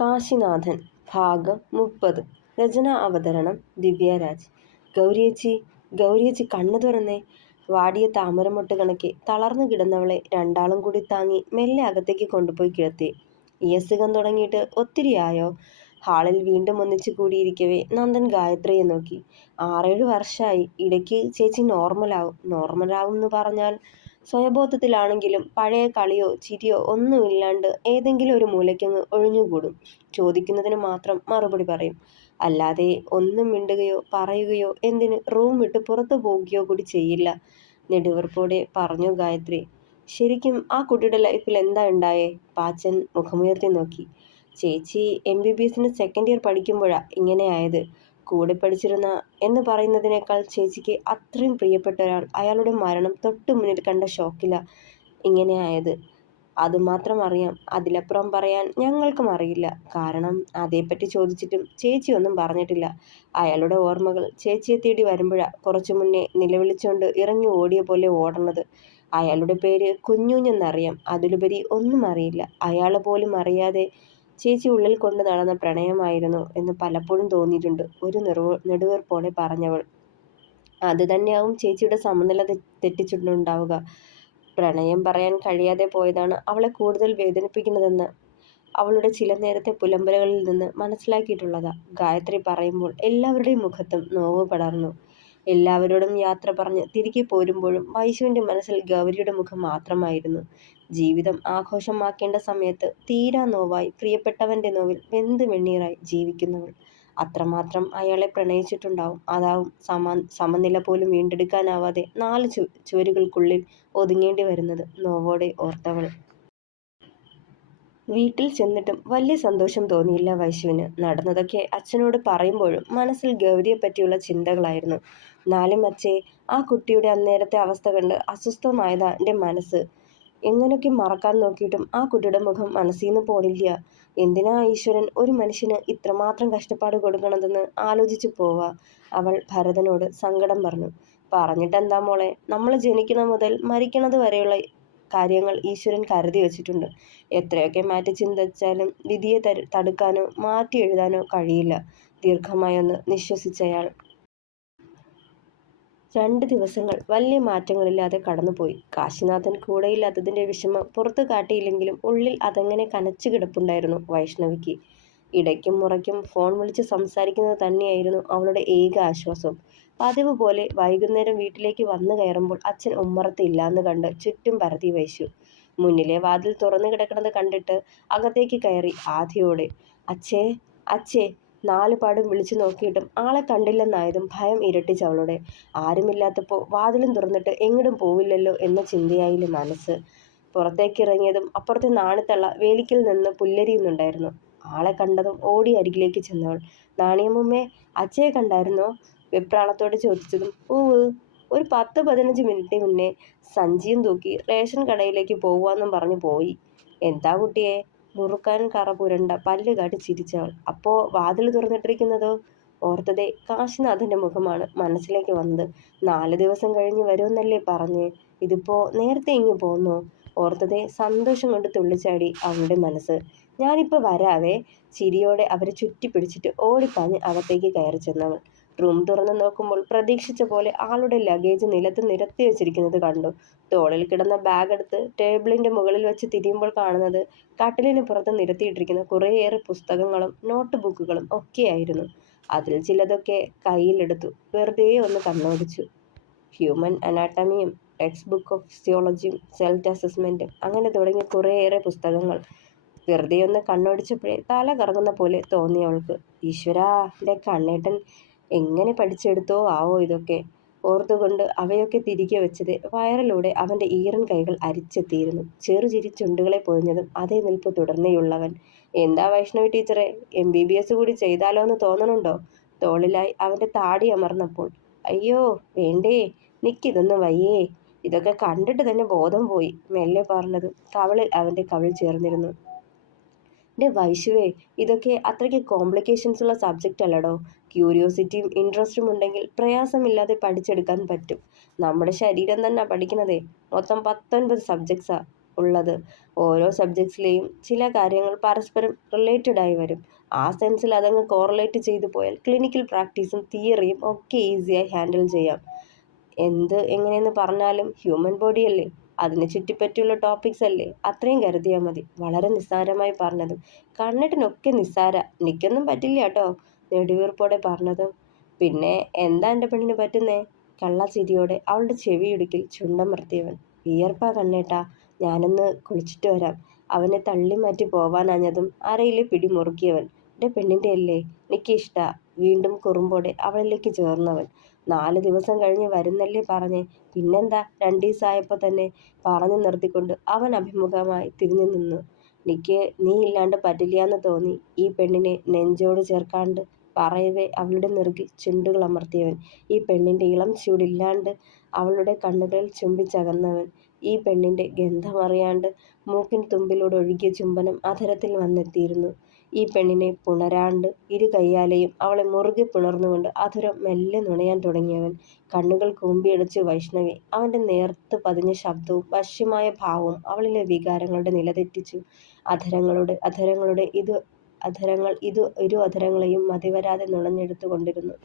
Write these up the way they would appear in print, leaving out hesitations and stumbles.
കാശിനാഥൻ ഭാഗം 30. രചന അവതരണം ദിവ്യരാജ്. ഗൗരിയേച്ചി കണ്ണു തുറന്നേ. വാടിയ താമരമൊട്ട് കണക്കെ തളർന്നു കിടന്നവളെ രണ്ടാളും കൂടി താങ്ങി മെല്ലെ അകത്തേക്ക് കൊണ്ടുപോയി കിടത്തി. ഈ അസുഖം തുടങ്ങിയിട്ട് ഒത്തിരിയായോ? ഹാളിൽ വീണ്ടും ഒന്നിച്ചു കൂടിയിരിക്കവേ നന്ദൻ ഗായത്രിയെ നോക്കി. 6-7 വർഷമായി. ഇടയ്ക്ക് ചേച്ചി നോർമലാവും എന്ന് പറഞ്ഞാൽ സ്വയബോധത്തിലാണെങ്കിലും പഴയ കളിയോ ചിരിയോ ഒന്നുമില്ലാണ്ട് ഏതെങ്കിലും ഒരു മൂലയ്ക്കങ്ങ് ഒഴിഞ്ഞുകൂടും. ചോദിക്കുന്നതിന് മാത്രം മറുപടി പറയും. അല്ലാതെ ഒന്നും മിണ്ടുകയോ പറയുകയോ എന്തിന് റൂം വിട്ട് പുറത്തു പോകുകയോ കൂടി ചെയ്യില്ല. നെടുവീർപ്പോടെ പറഞ്ഞു ഗായത്രി. ശരിക്കും ആ കുട്ടിയുടെ ലൈഫിൽ എന്താ ഉണ്ടായേ? പാച്ചൻ മുഖമുയർത്തി നോക്കി. ചേച്ചി MBBS സെക്കൻഡ് ഇയർ പഠിക്കുമ്പോഴാ ഇങ്ങനെയായത്. കൂടെ പഠിച്ചിരുന്ന എന്ന് പറയുന്നതിനേക്കാൾ ചേച്ചിക്ക് അത്രയും പ്രിയപ്പെട്ട ഒരാൾ അയാളുടെ മരണം തൊട്ടു മുന്നിൽ കണ്ട ഷോക്കിലാ ഇങ്ങനെയായത്. അതുമാത്രം അറിയാം. അതിലപ്പുറം പറയാൻ ഞങ്ങൾക്കും അറിയില്ല. കാരണം അതേപ്പറ്റി ചോദിച്ചിട്ടും ചേച്ചി ഒന്നും പറഞ്ഞിട്ടില്ല. അയാളുടെ ഓർമ്മകൾ ചേച്ചിയെ തേടി വരുമ്പോഴാ കുറച്ചു മുന്നേ നിലവിളിച്ചുകൊണ്ട് ഇറങ്ങി ഓടിയ പോലെ ഓടണത്. അയാളുടെ പേര് കുഞ്ഞൂഞ്ഞെന്നറിയാം. അതിലുപരി ഒന്നും അറിയില്ല. അയാൾ പോലും അറിയാതെ ചേച്ചി ഉള്ളിൽ കൊണ്ട് നടന്ന പ്രണയമായിരുന്നു എന്ന് പലപ്പോഴും തോന്നിയിട്ടുണ്ട്. ഒരു നെടുവീർപ്പോടെ പറഞ്ഞവൾ. അത് തന്നെയാവും ചേച്ചിയുടെ സമനില തെറ്റിച്ചിട്ടുണ്ടാവുക. പ്രണയം പറയാൻ കഴിയാതെ പോയതാണ് അവളെ കൂടുതൽ വേദനിപ്പിക്കുന്നതെന്ന് അവളുടെ ചില നേരത്തെ പുലമ്പലുകളിൽ നിന്ന് മനസ്സിലാക്കിയിട്ടുള്ളതാ. ഗായത്രി പറയുമ്പോൾ എല്ലാവരുടെയും മുഖത്തും നോവ് പടർന്നു. എല്ലാവരോടും യാത്ര പറഞ്ഞ് തിരികെ പോരുമ്പോഴും വൈശുവിൻ്റെ മനസ്സിൽ ഗൗരിയുടെ മുഖം മാത്രമായിരുന്നു. ജീവിതം ആഘോഷമാക്കേണ്ട സമയത്ത് തീരാ നോവായി പ്രിയപ്പെട്ടവൻ്റെ നോവിൽ വെന്ത് വെണ്ണീറായി ജീവിക്കുന്നവൾ. അത്രമാത്രം അയാളെ പ്രണയിച്ചിട്ടുണ്ടാവും. അതാവും സമനില പോലും വീണ്ടെടുക്കാനാവാതെ 4 ചുവരുകൾക്കുള്ളിൽ ഒതുങ്ങേണ്ടി വരുന്നത്. നോവോടെ ഓർത്തവൾ. വീട്ടിൽ ചെന്നിട്ടും വലിയ സന്തോഷം തോന്നിയില്ല വൈശുവിന്. നടന്നതൊക്കെ അച്ഛനോട് പറയുമ്പോഴും മനസ്സിൽ ഗൗരിയെപ്പറ്റിയുള്ള ചിന്തകളായിരുന്നു. എന്നാലും അച്ഛേ, ആ കുട്ടിയുടെ അന്നേരത്തെ അവസ്ഥ കണ്ട് അസ്വസ്ഥമായതാ എൻ്റെ മനസ്സ്. എങ്ങനെയൊക്കെ മറക്കാൻ നോക്കിയിട്ടും ആ കുട്ടിയുടെ മുഖം മനസ്സിന്ന് പോണില്ല. എന്തിനാ ഈശ്വരൻ ഒരു മനുഷ്യന് ഇത്രമാത്രം കഷ്ടപ്പാട് കൊടുക്കണതെന്ന് ആലോചിച്ചു പോവാ. അവൾ ഭരതനോട് സങ്കടം പറഞ്ഞു. പറഞ്ഞിട്ടെന്താ മോളെ, നമ്മൾ ജനിക്കണ മുതൽ മരിക്കണത് വരെയുള്ള കാര്യങ്ങൾ ഈശ്വരൻ കരുതി വെച്ചിട്ടുണ്ട്. എത്രയൊക്കെ മാറ്റി ചിന്തിച്ചാലും വിധിയെ തടുക്കാനോ മാറ്റി എഴുതാനോ കഴിയില്ല. ദീർഘമായൊന്ന് നിശ്വസിച്ചയാൾ. 2 ദിവസങ്ങൾ വലിയ മാറ്റങ്ങളില്ലാതെ കടന്നുപോയി. കാശിനാഥൻ കൂടെയില്ലാത്തതിൻ്റെ വിഷമം പുറത്തു കാട്ടിയില്ലെങ്കിലും ഉള്ളിൽ അതങ്ങനെ കനച്ചു കിടപ്പുണ്ടായിരുന്നു വൈഷ്ണവിക്ക്. ഇടയ്ക്കും മുറയ്ക്കും ഫോൺ വിളിച്ച് സംസാരിക്കുന്നത് തന്നെയായിരുന്നു അവളുടെ ഏക ആശ്വാസം. പതിവ് പോലെ വൈകുന്നേരം വീട്ടിലേക്ക് വന്നു കയറുമ്പോൾ അച്ഛൻ ഉമ്മറത്ത് ഇല്ലാന്ന് കണ്ട് ചുറ്റും പരതി വൈശു. മുന്നിലെ വാതിൽ തുറന്നു കിടക്കുന്നത് കണ്ടിട്ട് അകത്തേക്ക് കയറി ആധിയോടെ. അച്ഛേ അച്ഛേ 4 പാടും വിളിച്ചു നോക്കിയിട്ടും ആളെ കണ്ടില്ലെന്നായതും ഭയം ഇരട്ടിച്ചവളുടെ. ആരുമില്ലാത്തപ്പോൾ വാതിലും തുറന്നിട്ട് എങ്ങോട്ടും പോവില്ലല്ലോ എന്ന ചിന്തയായില്ല മനസ്സ്. പുറത്തേക്കിറങ്ങിയതും അപ്പുറത്തെ നാണിത്തള്ള വേലിക്കൽ നിന്ന് പുല്ലരിയുന്നുണ്ടായിരുന്നു. ആളെ കണ്ടതും ഓടി അരികിലേക്ക് ചെന്നവൾ. നാണിയമ്മുമ്മേ, അച്ഛയെ കണ്ടായിരുന്നോ? വെപ്രാളത്തോടെ ചോദിച്ചതും ഊവ്, ഒരു 10-15 മിനിറ്റ് മുന്നേ സഞ്ചിയും തൂക്കി റേഷൻ കടയിലേക്ക് പോവാന്നും പറഞ്ഞു പോയി. എന്താ കുട്ടിയെ? മുറുക്കാൻ കറ പുരണ്ട പല്ല് കാട്ടി ചിരിച്ചവൾ. അപ്പോ വാതിൽ തുറന്നിട്ടിരിക്കുന്നതോ? ഓർത്തതേ കാശിനാഥൻ്റെ മുഖമാണ് മനസ്സിലേക്ക് വന്നത്. 4 ദിവസം കഴിഞ്ഞ് വരുമെന്നല്ലേ പറഞ്ഞ്? ഇതിപ്പോ നേരത്തെ ഇങ്ങ് പോന്നോ? ഓർത്തതേ സന്തോഷം കൊണ്ട് തുള്ളിച്ചാടി അവളുടെ മനസ്സ്. ഞാനിപ്പോൾ വരാവേ. ചിരിയോടെ അവരെ ചുറ്റിപ്പിടിച്ചിട്ട് ഓടിപ്പാഞ്ഞ് അകത്തേക്ക് കയറി ചെന്നവൾ. റൂം തുറന്നു നോക്കുമ്പോൾ പ്രതീക്ഷിച്ച പോലെ ആളുടെ ലഗേജ് നിലത്ത് നിരത്തി വെച്ചിരിക്കുന്നത് കണ്ടു. തോളിൽ കിടന്ന ബാഗ് എടുത്ത് ടേബിളിൻ്റെ മുകളിൽ വെച്ച് തിരിയുമ്പോൾ കാണുന്നത് കട്ടിലിന് പുറത്ത് നിരത്തിയിട്ടിരിക്കുന്ന കുറേയേറെ പുസ്തകങ്ങളും നോട്ട് ബുക്കുകളും ഒക്കെയായിരുന്നു. അതിൽ ചിലതൊക്കെ കയ്യിലെടുത്തു വെറുതെ ഒന്ന് കണ്ണോടിച്ചു. ഹ്യൂമൻ അനാട്ടമിയും ടെക്സ്റ്റ് ബുക്ക് ഓഫ് ഫിസിയോളജിയും സെൽഫ് അസസ്മെൻറ്റും അങ്ങനെ തുടങ്ങി കുറേയേറെ പുസ്തകങ്ങൾ. വെറുതെ ഒന്ന് കണ്ണോടിച്ചപ്പോഴേ തല കറങ്ങുന്ന പോലെ തോന്നി അവൾക്ക്. ഈശ്വരാ, എൻ്റെ കണ്ണേട്ടൻ എങ്ങനെ പഠിച്ചെടുത്തോ ആവോ ഇതൊക്കെ ഓർത്തുകൊണ്ട് അവയൊക്കെ തിരികെ വെച്ചത് വയറിലൂടെ അവൻ്റെ ഈറൻ കൈകൾ അരിച്ചെത്തിയിരുന്നു. ചെറുചിരി ചുണ്ടുകളെ പൊതിഞ്ഞതും അതേ നിൽപ്പ് തുടർന്നേയുള്ളവൻ. എന്താ വൈഷ്ണവി ടീച്ചറെ, MBBS കൂടി ചെയ്താലോ എന്ന് തോന്നണുണ്ടോ? തോളിലായി അവൻ്റെ താടി അമർന്നപ്പോൾ. അയ്യോ വേണ്ടേ, നിക്കിതൊന്നും വയ്യേ. ഇതൊക്കെ കണ്ടിട്ട് തന്നെ ബോധം പോയി. മെല്ലെ പറഞ്ഞതും കവളിൽ അവൻ്റെ കവിൾ ചേർന്നിരുന്നു. എൻ്റെ വൈശുവേ, ഇതൊക്കെ അത്രയ്ക്ക് കോംപ്ലിക്കേഷൻസ് ഉള്ള സബ്ജക്റ്റ് അല്ലടോ. ക്യൂരിയോസിറ്റിയും ഇൻട്രസ്റ്റും ഉണ്ടെങ്കിൽ പ്രയാസമില്ലാതെ പഠിച്ചെടുക്കാൻ പറ്റും. നമ്മുടെ ശരീരം തന്നെ പഠിക്കണതേ. മൊത്തം 19 സബ്ജക്ട്സാ. ഉള്ളത്. ഓരോ സബ്ജക്ട്സിലെയും ചില കാര്യങ്ങൾ പരസ്പരം റിലേറ്റഡായി വരും. ആ സെൻസിൽ അതങ്ങ് കോറിലേറ്റ് ചെയ്തു പോയാൽ ക്ലിനിക്കൽ പ്രാക്ടീസും തിയറിയും ഒക്കെ ഈസിയായി ഹാൻഡിൽ ചെയ്യാം. എങ്ങനെയെന്ന് പറഞ്ഞാലും ഹ്യൂമൻ ബോഡിയല്ലേ, അതിനെ ചുറ്റിപ്പറ്റിയുള്ള ടോപ്പിക്സ് അല്ലേ, അത്രയും കരുതിയാൽ മതി. വളരെ നിസ്സാരമായി പറഞ്ഞതും കണ്ണിട്ടിനൊക്കെ നിസ്സാര, എനിക്കൊന്നും പറ്റില്ല കേട്ടോ, നെടുവീർപ്പോടെ പറഞ്ഞതും. പിന്നെ എന്താ എൻ്റെ പെണ്ണിന് പറ്റുന്നേ? കള്ളച്ചിരിയോടെ അവളുടെ ചെവിയിടുക്കിൽ ചുണ്ടമർത്തിയവൻ. വിയർപ്പാ കണ്ണേട്ടാ, ഞാനൊന്ന് കുളിച്ചിട്ട് വരാം. അവനെ തള്ളി മാറ്റി പോവാനാഞ്ഞതും അരയിലെ പിടി മുറുക്കിയവൻ. എൻ്റെ പെണ്ണിൻ്റെ അല്ലേ, എനിക്കിഷ്ടാ. വീണ്ടും കുറുമ്പോടെ അവളിലേക്ക് ചേർന്നവൻ. 4 ദിവസം കഴിഞ്ഞ് വരുന്നല്ലേ പറഞ്ഞേ, പിന്നെന്താ 2 ദിവസമായപ്പോൾ തന്നെ? പറഞ്ഞു നിർത്തിക്കൊണ്ട് അവൻ അഭിമുഖമായി തിരിഞ്ഞു നിന്നു. എനിക്ക് നീ ഇല്ലാണ്ട് പറ്റില്ലാന്ന് തോന്നി. ഈ പെണ്ണിനെ നെഞ്ചോട് ചേർക്കാണ്ട് പറയവേ അവളുടെ നെറുകിൽ ചുണ്ടുകൾ അമർത്തിയവൻ. ഈ പെണ്ണിൻ്റെ ഇളം ചൂടില്ലാണ്ട് അവളുടെ കണ്ണുകളിൽ ചുംബിച്ചകന്നവൻ. ഈ പെണ്ണിൻ്റെ ഗന്ധമറിയാണ്ട് മൂക്കിൻ തുമ്പിലൂടെ ഒഴുകിയ ചുംബനം അധരത്തിൽ വന്നെത്തിയിരുന്നു. ഈ പെണ്ണിനെ പുണരാണ്ട് ഇരു കയ്യാലെയും അവളെ മുറുകെ പുണർന്നുകൊണ്ട് അധരം മെല്ലെ നുണയാൻ തുടങ്ങിയവൻ. കണ്ണുകൾ കൂമ്പിയടച്ചു വൈഷ്ണവി. അവൻ്റെ നേർത്ത് പതിഞ്ഞ ശബ്ദവും വശ്യമായ ഭാവവും അവളിലെ വികാരങ്ങളുടെ നില തെറ്റിച്ചു. അധരങ്ങൾ ഇരു അധരങ്ങളെയും മതിവരാതെ നുണഞ്ഞെടുത്തു കൊണ്ടിരുന്നു.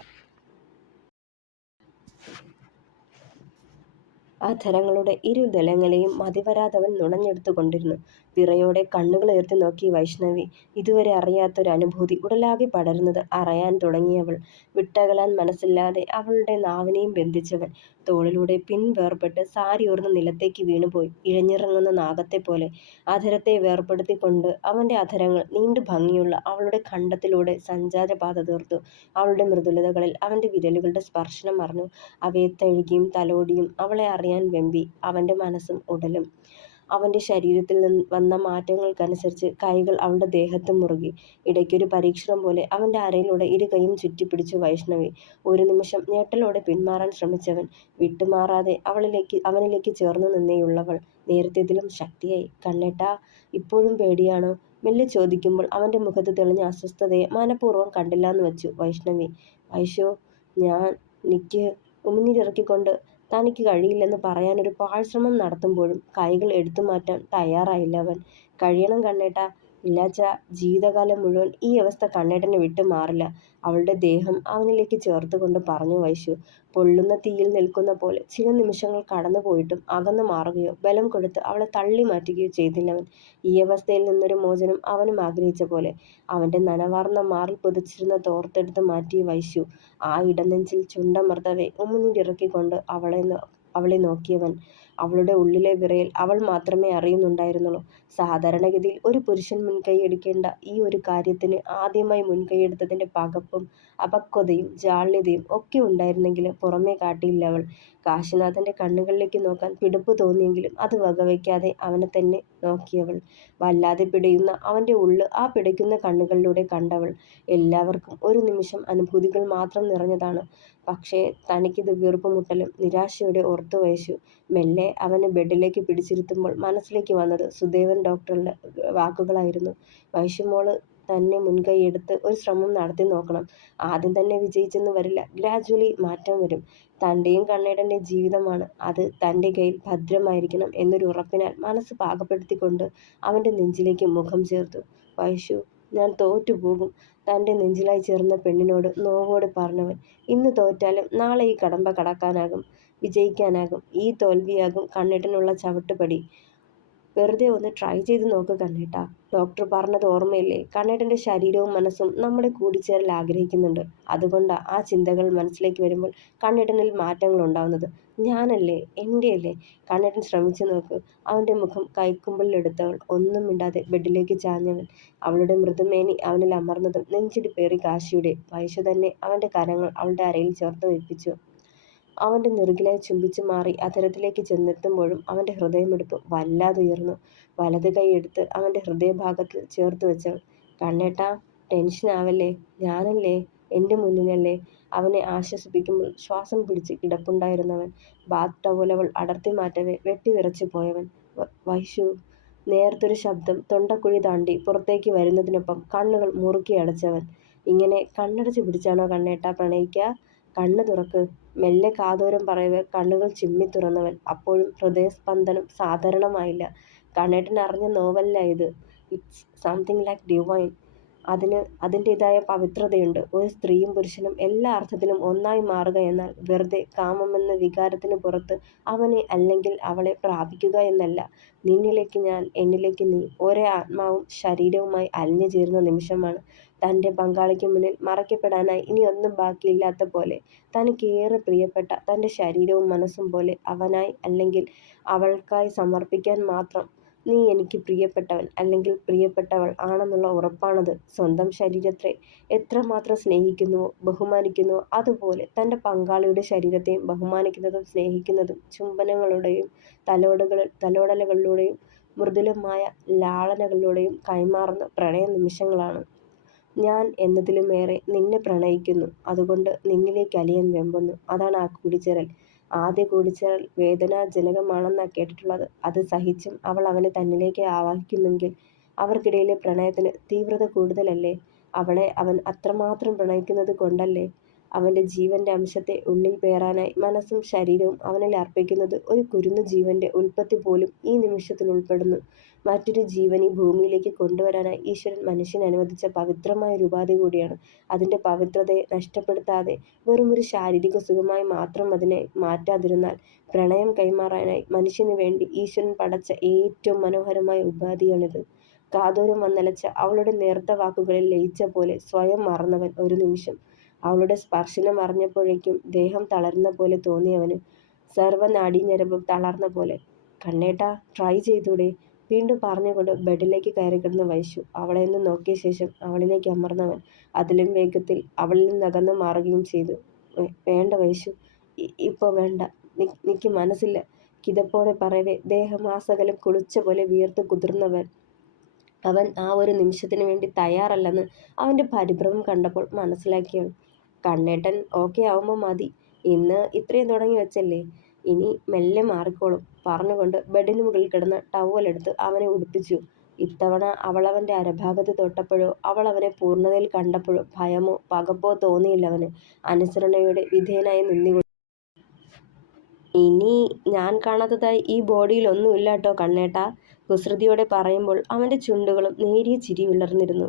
അധരങ്ങളുടെ ഇരുദലങ്ങളെയും മതിവരാതവൻ നുണഞ്ഞെടുത്തുകൊണ്ടിരുന്നു. വിറയോടെ കണ്ണുകളുയർത്തി നോക്കി വൈഷ്ണവി. ഇതുവരെ അറിയാത്തൊരു അനുഭൂതി ഉടലാകെ പടരുന്നത് അറിയാൻ തുടങ്ങിയവൾ. വിട്ടകലാൻ മനസ്സില്ലാതെ അവളുടെ നാവിനെയും ബന്ധിച്ചവൻ. തോളിലൂടെ വേർപെട്ട് സാരി ഊർന്ന് നിലത്തേക്ക് വീണുപോയി, ഇഴഞ്ഞിറങ്ങുന്ന നാഗത്തെപ്പോലെ. അധരത്തെ വേർപെടുത്തിക്കൊണ്ട് അവൻ്റെ അധരങ്ങൾ നീണ്ടു ഭംഗിയുള്ള അവളുടെ ഖണ്ഡത്തിലൂടെ സഞ്ചാരപാത തീർത്തു. അവളുടെ മൃദുലതകളിൽ അവൻ്റെ വിരലുകളുടെ സ്പർശനം അറിഞ്ഞു. അവയെ തഴുകിയും തലോടിയും അവളെ അറിയാൻ വെമ്പി അവൻ്റെ മനസ്സും ഉടലും. അവൻ്റെ ശരീരത്തിൽ വന്ന മാറ്റങ്ങൾക്കനുസരിച്ച് കൈകൾ അവളുടെ ദേഹത്ത് മുറുകി. ഇടയ്ക്കൊരു പരീക്ഷണം പോലെ അവൻ്റെ അരയിലൂടെ ഇരു കൈയും ചുറ്റിപ്പിടിച്ചു വൈഷ്ണവി. ഒരു നിമിഷം ഞെട്ടലോടെ പിന്മാറാൻ ശ്രമിച്ചവൻ. വിട്ടുമാറാതെ അവനിലേക്ക് ചേർന്നു നിന്നേയുള്ളവൾ നേരത്തേതിലും ശക്തിയായി. കണ്ണേട്ടാ, ഇപ്പോഴും പേടിയാണോ? മെല്ലെ ചോദിക്കുമ്പോൾ അവൻ്റെ മുഖത്ത് തെളിഞ്ഞ അസ്വസ്ഥതയെ മനഃപൂർവ്വം കണ്ടില്ലാന്ന് വച്ചു വൈഷ്ണവി. വൈശോ, എനിക്ക് ഉമിനീരിറക്കിക്കൊണ്ട് തനിക്ക് കഴിയില്ലെന്ന് പറയാനൊരു പാഴ്ശ്രമം നടത്തുമ്പോഴും കൈകൾ എടുത്തുമാറ്റാൻ തയ്യാറായില്ല അവൻ. കഴിയണം കണ്ണേട്ടാ. ഇല്ലാച്ചാ ജീവിതകാലം മുഴുവൻ ഈ അവസ്ഥ കണ്ണേട്ടനെ വിട്ടു മാറില്ല, അവളുടെ ദേഹം അവനിലേക്ക് ചേർത്തുകൊണ്ട് പറഞ്ഞു വൈശു. പൊള്ളുന്ന തീയിൽ നിൽക്കുന്ന പോലെ ചില നിമിഷങ്ങൾ കടന്നു പോയിട്ടും അകന്നു മാറുകയോ ബലം കൊടുത്ത് അവളെ തള്ളി മാറ്റുകയോ ചെയ്തില്ലവൻ. ഈ അവസ്ഥയിൽ നിന്നൊരു മോചനം അവനും ആഗ്രഹിച്ച പോലെ. അവൻ്റെ നനവാർന്ന മാറിൽ പുതച്ചിരുന്ന തോർത്തെടുത്ത് മാറ്റി വൈശു. ആ ഇടനെഞ്ചിൽ ചുണ്ടമർത്തവേ ഉമിനീരിറക്കിക്കൊണ്ട് അവളെ നോക്കിയവൻ. അവളുടെ ഉള്ളിലെ വിറയൽ അവൾ മാത്രമേ അറിയുന്നുണ്ടായിരുന്നുള്ളൂ. സാധാരണഗതിയിൽ ഒരു പുരുഷൻ മുൻകൈയെടുക്കേണ്ട ഈ ഒരു കാര്യത്തിന് ആദ്യമായി മുൻകൈയെടുത്തതിൻ്റെ പകപ്പും അപക്വതയും ജാള്യതയും ഒക്കെ ഉണ്ടായിരുന്നെങ്കിലും പുറമേ കാട്ടിയില്ല അവൾ. കാശിനാഥൻ്റെ കണ്ണുകളിലേക്ക് നോക്കാൻ പിടിപ്പ് തോന്നിയെങ്കിലും അത് വകവയ്ക്കാതെ അവനെ തന്നെ നോക്കിയവൾ. വല്ലാതെ പിടയുന്ന അവൻ്റെ ഉള്ള് ആ പിടയ്ക്കുന്ന കണ്ണുകളിലൂടെ കണ്ടവൾ. എല്ലാവർക്കും ഒരു നിമിഷം അനുഭൂതികൾ മാത്രം നിറഞ്ഞതാണ്. പക്ഷേ തനിക്കിത് വീർപ്പുമുട്ടലും നിരാശയോടെ ഓർത്തു വൈശു. മെല്ലെ അവനെ ബെഡിലേക്ക് പിടിച്ചിരുത്തുമ്പോൾ മനസ്സിലേക്ക് വന്നത് സുദേവൻ ഡോക്ടറുടെ വാക്കുകളായിരുന്നു. വൈശുമോള് തന്നെ മുൻകൈയെടുത്ത് ഒരു ശ്രമം നടത്തി നോക്കണം. ആദ്യം തന്നെ വിജയിച്ചെന്ന് വരില്ല, ഗ്രാജുവലി മാറ്റം വരും. തൻ്റെയും കണ്ണേടൻ്റെ ജീവിതമാണ്, അത് തൻ്റെ കയ്യിൽ ഭദ്രമായിരിക്കണം എന്നൊരു ഉറപ്പിനാൽ മനസ്സ് പാകപ്പെടുത്തിക്കൊണ്ട് അവൻ്റെ നെഞ്ചിലേക്ക് മുഖം ചേർത്തു. വൈശു, ഞാൻ തോറ്റുപോകും, തൻ്റെ നെഞ്ചിലായി ചേർന്ന പെണ്ണിനോട് നോവോടെ പറഞ്ഞവൻ. ഇന്ന് തോറ്റാലും നാളെ ഈ കടമ്പ കടക്കാനാകും, വിജയിക്കാനാകും. ഈ തോൽവിയാകും കണ്ണേട്ടനുള്ള ചവിട്ടുപടി. വെറുതെ ഒന്ന് ട്രൈ ചെയ്ത് നോക്ക് കണ്ണേട്ടാ. ഡോക്ടർ പറഞ്ഞത് ഓർമ്മയില്ലേ? കണ്ണേട്ടൻ്റെ ശരീരവും മനസ്സും നമ്മുടെ കൂടിച്ചേരൽ ആഗ്രഹിക്കുന്നുണ്ട്. അതുകൊണ്ടാ ആ ചിന്തകൾ മനസ്സിലേക്ക് വരുമ്പോൾ കണ്ണേട്ടനിൽ മാറ്റങ്ങൾ ഉണ്ടാവുന്നത്. ഞാനല്ലേ, എൻ്റെയല്ലേ? കണ്ണേട്ടൻ ശ്രമിച്ചു നോക്ക്. അവൻ്റെ മുഖം കൈക്കുമ്പിളിലെടുത്തവൾ ഒന്നും മിണ്ടാതെ ബെഡിലേക്ക് ചാഞ്ഞവൻ. അവളുടെ മൃദുമേനി അവനിൽ അമർന്നതും നെഞ്ചിടിപ്പേറി കാശിയുടെ. വൈശു തന്നെ അവൻ്റെ കരങ്ങൾ അവളുടെ അരയിൽ ചേർത്ത് വെപ്പിച്ചു. അവൻ്റെ നെറുകിലായി ചുംബിച്ചു മാറി അധരത്തിലേക്ക് ചെന്നെത്തുമ്പോഴും അവൻ്റെ ഹൃദയമിടിപ്പ് വല്ലാതുയർന്നു. വലത് കൈ എടുത്ത് അവൻ്റെ ഹൃദയഭാഗത്തിൽ ചേർത്ത് വെച്ചവൾ. കണ്ണേട്ടാ, ടെൻഷനാവല്ലേ, ഞാനല്ലേ, എൻ്റെ മുന്നിലല്ലേ? അവനെ ആശ്വസിപ്പിക്കുമ്പോൾ ശ്വാസം പിടിച്ച് കിടപ്പുണ്ടായിരുന്നവൻ. ബാത്ത് ടവലവൾ അടർത്തി മാറ്റവേ വെട്ടിവിറച്ചു പോയവൻ. വൈശു, നേർത്തൊരു ശബ്ദം തൊണ്ടക്കുഴി താണ്ടി പുറത്തേക്ക് വരുന്നതിനൊപ്പം കണ്ണുകൾ മുറുക്കി അടച്ചവൻ. ഇങ്ങനെ കണ്ണടച്ച് പിടിച്ചാണോ കണ്ണേട്ടാ പ്രണയിക്കുക? കണ്ണ് തുറക്ക്. മെല്ലെ കാതോരം പറയവേ കണ്ണുകൾ ചിമ്മിത്തുറന്നവൻ. അപ്പോഴും ഹൃദയസ്പന്ദനം സാധാരണമായില്ല. കണ്ണേട്ടൻ അറിഞ്ഞ നോവല്ല ഇത്. It's something like divine. അതിൻ്റെതായ പവിത്രതയുണ്ട്. ഒരു സ്ത്രീയും പുരുഷനും എല്ലാ അർത്ഥത്തിലും ഒന്നായി മാറുക എന്നാൽ വെറുതെ കാമമെന്ന വികാരത്തിന് പുറത്ത് അവനെ അല്ലെങ്കിൽ അവളെ പ്രാപിക്കുക എന്നല്ല. നിന്നിലേക്ക് ഞാൻ, എന്നിലേക്ക് നീ, ഒരേ ആത്മാവും ശരീരവുമായി അലിഞ്ഞു ചേരുന്ന നിമിഷമാണ്. തൻ്റെ പങ്കാളിക്ക് മുന്നിൽ മറയ്ക്കപ്പെടാനായി ഇനി ഒന്നും ബാക്കിയില്ലാത്ത പോലെ, തനിക്കേറെ പ്രിയപ്പെട്ട തൻ്റെ ശരീരവും മനസ്സും പോലെ അവനായി അല്ലെങ്കിൽ അവൾക്കായി സമർപ്പിക്കാൻ മാത്രം. നീ എനിക്ക് പ്രിയപ്പെട്ടവൻ അല്ലെങ്കിൽ പ്രിയപ്പെട്ടവൾ ആണെന്നുള്ള ഉറപ്പാണത്. സ്വന്തം ശരീരത്തെ എത്രമാത്രം സ്നേഹിക്കുന്നുവോ ബഹുമാനിക്കുന്നുവോ അതുപോലെ തൻ്റെ പങ്കാളിയുടെ ശരീരത്തെയും ബഹുമാനിക്കുന്നതും സ്നേഹിക്കുന്നതും ചുംബനങ്ങളുടെയും തലോടലുകളിലൂടെയും മൃദുലമായ ലാളനകളിലൂടെയും കൈമാറുന്ന പ്രണയ നിമിഷങ്ങളാണ്. ഞാൻ എന്നതിലുമേറെ നിന്നെ പ്രണയിക്കുന്നു. അതുകൊണ്ട് നിന്നിലേക്ക് അലിയാൻ വെമ്പുന്നു. അതാണ് ആ കൂടിച്ചേരൽ. ആദ്യ കൂടിച്ചേരൽ വേദനാജനകമാണെന്നാ കേട്ടിട്ടുള്ളത്. അത് സഹിച്ചും അവൾ അവനെ തന്നിലേക്ക് ആവാഹിക്കുന്നെങ്കിൽ അവർക്കിടയിലെ പ്രണയത്തിന് തീവ്രത കൂടുതലല്ലേ? അവളെ അവൻ അത്രമാത്രം പ്രണയിക്കുന്നത് കൊണ്ടല്ലേ അവൻ്റെ ജീവൻ്റെ അംശത്തെ ഉള്ളിൽ പേറാനായി മനസ്സും ശരീരവും അവനിൽ അർപ്പിക്കുന്നത്? ഒരു കുരുന്നു ജീവൻ്റെ ഉൽപ്പത്തി പോലും ഈ നിമിഷത്തിൽ ഉൾപ്പെടുന്നു. മറ്റൊരു ജീവൻ ഈ ഭൂമിയിലേക്ക് കൊണ്ടുവരാനായി ഈശ്വരൻ മനുഷ്യന് അനുവദിച്ച പവിത്രമായ ഒരു ഉപാധി കൂടിയാണ്. അതിൻ്റെ പവിത്രതയെ നഷ്ടപ്പെടുത്താതെ വെറുമൊരു ശാരീരിക സുഖമായി മാത്രം അതിനെ മാറ്റാതിരുന്നാൽ പ്രണയം കൈമാറാനായി മനുഷ്യന് വേണ്ടി ഈശ്വരൻ പടച്ച ഏറ്റവും മനോഹരമായ ഉപാധിയാണിത്. കാതോരം വന്നലച്ച അവളുടെ നേർത്ത വാക്കുകളിൽ ലയിച്ച പോലെ സ്വയം മറന്നവൻ ഒരു നിമിഷം. അവളുടെ സ്പർശനം അറിഞ്ഞപ്പോഴേക്കും ദേഹം തളരുന്ന പോലെ തോന്നിയവന്. സർവ്വനാഡീഞരമ്പും തളർന്ന പോലെ. കണ്ണേട്ടാ, ട്രൈ ചെയ്തൂടെ? വീണ്ടും പറഞ്ഞുകൊണ്ട് ബെഡിലേക്ക് കയറിക്കിടന്ന വൈശു അവളെയൊന്ന് നോക്കിയ ശേഷം അവളിലേക്ക് അമർന്നവൻ അതിലും വേഗത്തിൽ അവളിൽ നിന്നകന്നു മാറുകയും ചെയ്തു. വേണ്ട വൈശു, ഇപ്പോൾ വേണ്ട. നിക്ക് മനസ്സില്ല. കിതപ്പോടെ പറയവേ ദേഹമാസകലം കുളിച്ച പോലെ വിയർത്ത് കുതിർന്നവൻ. അവൻ ആ ഒരു നിമിഷത്തിന് വേണ്ടി തയ്യാറല്ലെന്ന് അവൻ്റെ പരിഭ്രമം കണ്ടപ്പോൾ മനസ്സിലാക്കിയവൾ. കണ്ണേട്ടൻ ഓക്കെ ആവുമ്പോൾ മതി. ഇന്ന് ഇത്രയും തുടങ്ങി വെച്ചല്ലേ, ഇനി മെല്ലെ മാറിക്കോളും പറഞ്ഞുകൊണ്ട് ബെഡിന് മുകളിൽ കിടന്ന ടവലെടുത്ത് അവനെ ഉടുപ്പിച്ചു. ഇത്തവണ അവളവൻ്റെ അരഭാഗത്ത് തൊട്ടപ്പോഴോ അവൾ അവനെ പൂർണ്ണതയിൽ കണ്ടപ്പോഴോ ഭയമോ പകപ്പോ തോന്നിയില്ലവന്. അനുസരണയോടെ വിധേയനായി നിന്നുകൊണ്ട്. ഇനി ഞാൻ കാണാത്തതായി ഈ ബോഡിയിൽ ഒന്നുമില്ലാട്ടോ കണ്ണേട്ടാ, കുസൃതിയോടെ പറയുമ്പോൾ അവൻ്റെ ചുണ്ടുകളും നേരിയ ചിരി വിളർന്നിരുന്നു.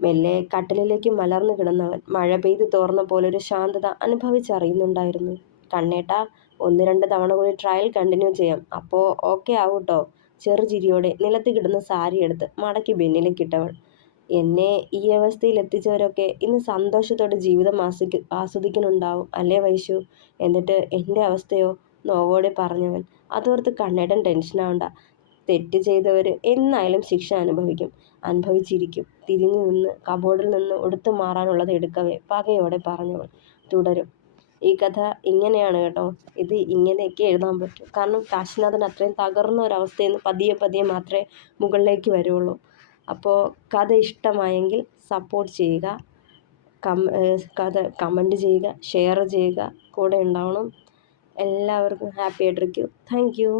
മെല്ലെ കട്ടിലിലേക്ക് മലർന്നു കിടന്നവൻ മഴ പെയ്ത് തോർന്ന പോലൊരു ശാന്തത അനുഭവിച്ചറിയുന്നുണ്ടായിരുന്നു. കണ്ണേട്ടാ, 1-2 തവണ കൂടി ട്രയൽ കണ്ടിന്യൂ ചെയ്യാം. അപ്പോൾ ഓക്കെ ആവൂട്ടോ. ചെറുചിരിയോടെ നിലത്ത് കിടന്ന സാരി എടുത്ത് മടക്കി ബെന്നിലേക്കിട്ടവൾ. എന്നെ ഈ അവസ്ഥയിൽ എത്തിച്ചവരൊക്കെ ഇന്ന് സന്തോഷത്തോടെ ജീവിതം ആസ്വദിക്കുന്നുണ്ടാവും അല്ലേ വൈശു? എന്നിട്ട് എൻ്റെ അവസ്ഥയോ? നോവോടെ പറഞ്ഞവൻ. അതോർത്ത് കണ്ണേട്ടൻ ടെൻഷനാവണ്ട. തെറ്റ് ചെയ്തവർ എന്നായാലും ശിക്ഷ അനുഭവിച്ചിരിക്കും. തിരിഞ്ഞു നിന്ന് കബോർഡിൽ നിന്ന് ഉടുത്തു മാറാനുള്ളത് എടുക്കവേ പകയോടെ പറഞ്ഞവൾ. തുടരും. ഈ കഥ ഇങ്ങനെയാണ് കേട്ടോ. ഇത് ഇങ്ങനെയൊക്കെ എഴുതാൻ പറ്റും. കാരണം കാശിനാഥൻ അത്രയും തകർന്ന ഒരവസ്ഥയിൽ നിന്ന് പതിയെ മാത്രമേ മുകളിലേക്ക് വരുള്ളൂ. അപ്പോൾ കഥ ഇഷ്ടമായെങ്കിൽ സപ്പോർട്ട് ചെയ്യുക, കഥ കമൻറ്റ് ചെയ്യുക, ഷെയർ ചെയ്യുക, കൂടെ ഉണ്ടാവണം. എല്ലാവർക്കും ഹാപ്പി ആയിട്ടിരിക്കും. Thank U.